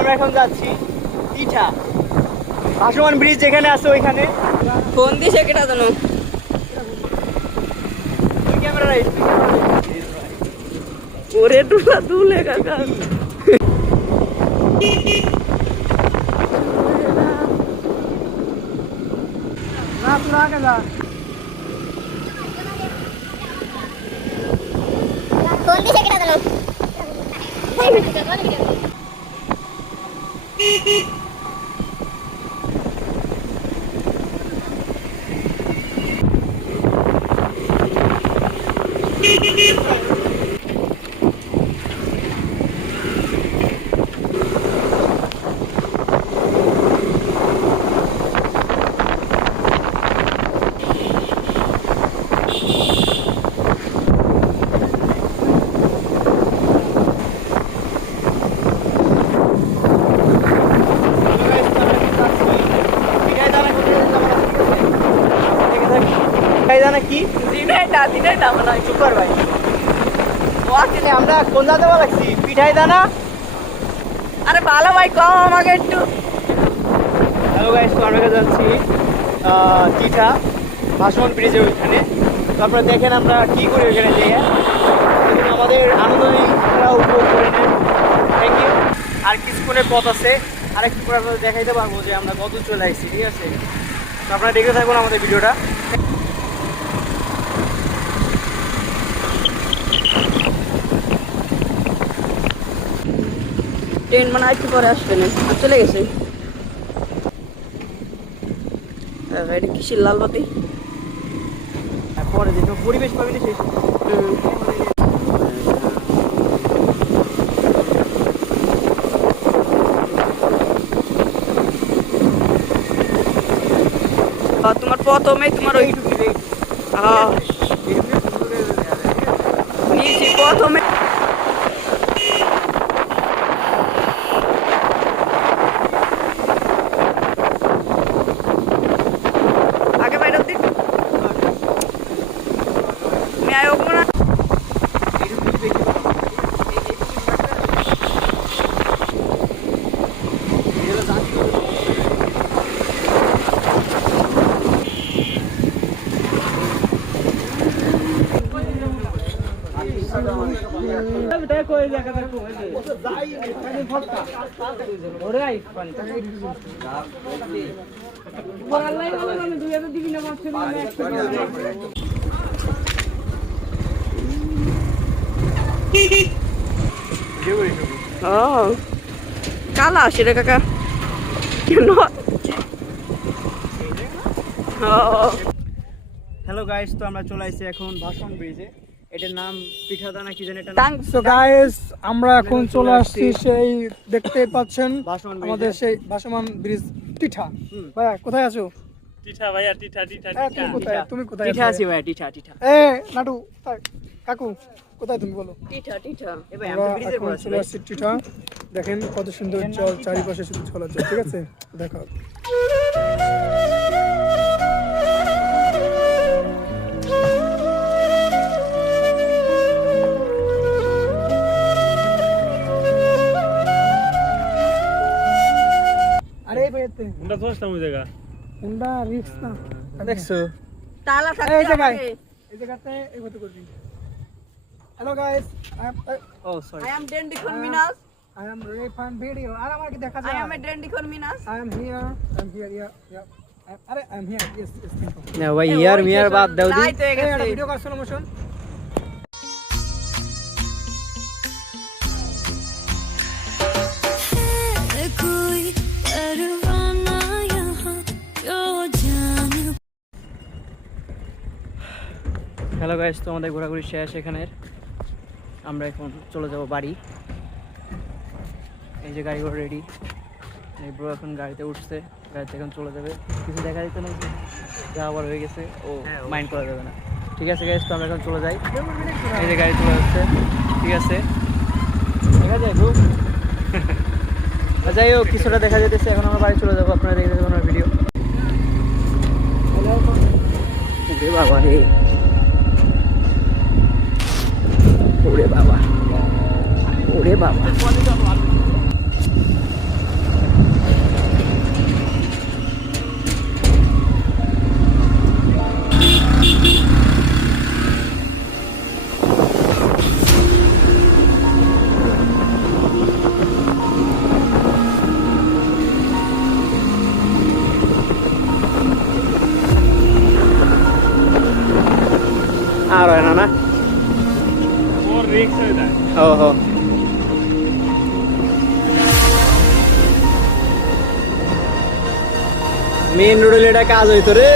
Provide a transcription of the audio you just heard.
আমরা এখন যাচ্ছি পিঠা ভাসমান ব্রিজ যেখানে আছে ওইখানে। ফোন দিছে কেটা জানো ক্যামেরা রাইট ওরে টুলা দুলে কাকা না তোরা আগে যা। ফোন দিছে কেটা জানো কি দিনে না মনে হয় সুপার ভাই আমরা কোন জায়গাতে লাগছি পিঠাই দানা। আরে ভালো ভাই কম আমাকে একটু হ্যালো গাইস, তো আমরা যাচ্ছি পিঠা ভাসমান ব্রিজের ওইখানে। তারপরে দেখেন আমরা কি করি ওইখানে যেয়ে আমাদের আনন্দই আপনারা উপভোগ করে নেন। Thank you. আর কিছুক্ষণের পথ আছে, আর একটু পরে আপনাদের দেখাইতে পারবো যে আমরা কত চলে আসছি। ঠিক আছে, তো আপনারা দেখতে থাকুন আমাদের ভিডিওটা। ট্রেন মানে একটু পরে আসবে না, চলে গেছে। এটা কিসের লাল বাতি? পরে দেখো পরিবেশ পাবি না শেষ। তোমার প্রথমে তোমার ওই নিয়েছি প্রথমে আগে বাইরে দিন তুমি আয় ওগুলো না কালা আসে রে কাকা হ্যালো গাইস, তো আমরা চলে আসছি এখন ভাসমান ব্রিজে। এটার নাম পিঠাদানা কি জানি এটা। সো গাইস, আমরা এখন চলে আসছি সেই দেখতে পাচ্ছেন ভাসমান ব্রিজে। আমাদের সেই ভাসমান ব্রিজ পিঠা। ভাইয়া কোথায় আছো? টিঠা ভাইয়া টিঠা টিঠা তুমি কোথায়? তুমি কোথায় পিঠা আছো? আছি ভাই, পিঠা পিঠা। নাটু কোথায়? কাকু কোথায় তুমি বলো? টিঠা টিঠা এ ভাই আমরা আমরা ব্রিজের এখন পর আছি চলে আসছি পিঠা। দেখেন কত সুন্দর জল, চারিপাশে শুধু ছলাচ্ছে। ঠিক আছে, দেখো। আরে ভাইতে উন্ডা দোস্ত আমি জায়গা উন্ডা রিক্স না দেখছো? তালা থাকতে এই জায়গায় হবে। এই জায়গাতে এই মতো করবি। হ্যালো গাইস, ও sorry. I am Dendikon Minas. I am Refan video. আর আমার কি দেখা I যায়? am a Dendikon Minas. I am here. Yeah. আরে I am here. Yes. Thank you. না ভাই, ইয়ার মিয়ার বাদ দাও দি। লাইট হয়ে এই একটা গেছে। ভিডিও কর স্লো মোশন। হ্যালো গাইস, তো আমাদের ঘোরাঘুরি শেষ এখানে। আমরা এখন চলে যাব বাড়ি। এই যে গাড়ি ঘোড়া রেডি। এই ব্রো এখন গাড়িতে উঠছে, গাড়িতে এখন চলে যাবে। কিছু দেখা যেত না, যা আবার হয়ে গেছে ও মাইন্ড করা যাবে না। ঠিক আছে গাইস, তো আমরা এখন চলে যাই। এই যে গাড়ি চলে যাচ্ছে। ঠিক আছে, দেখা যায় খুব যাই হোক, কিছুটা দেখা যেতেছে। এখন আমরা বাড়ি চলে যাবো, আপনারা দেখে দেবেন আমার ভিডিও। ওরে বাবা রে, ওরে বাবা, ওরে বাবা। আর হয় না না ওর রিক্স হয়ে যায় ও হো মেন রোডে এটা কাজ হইতো রে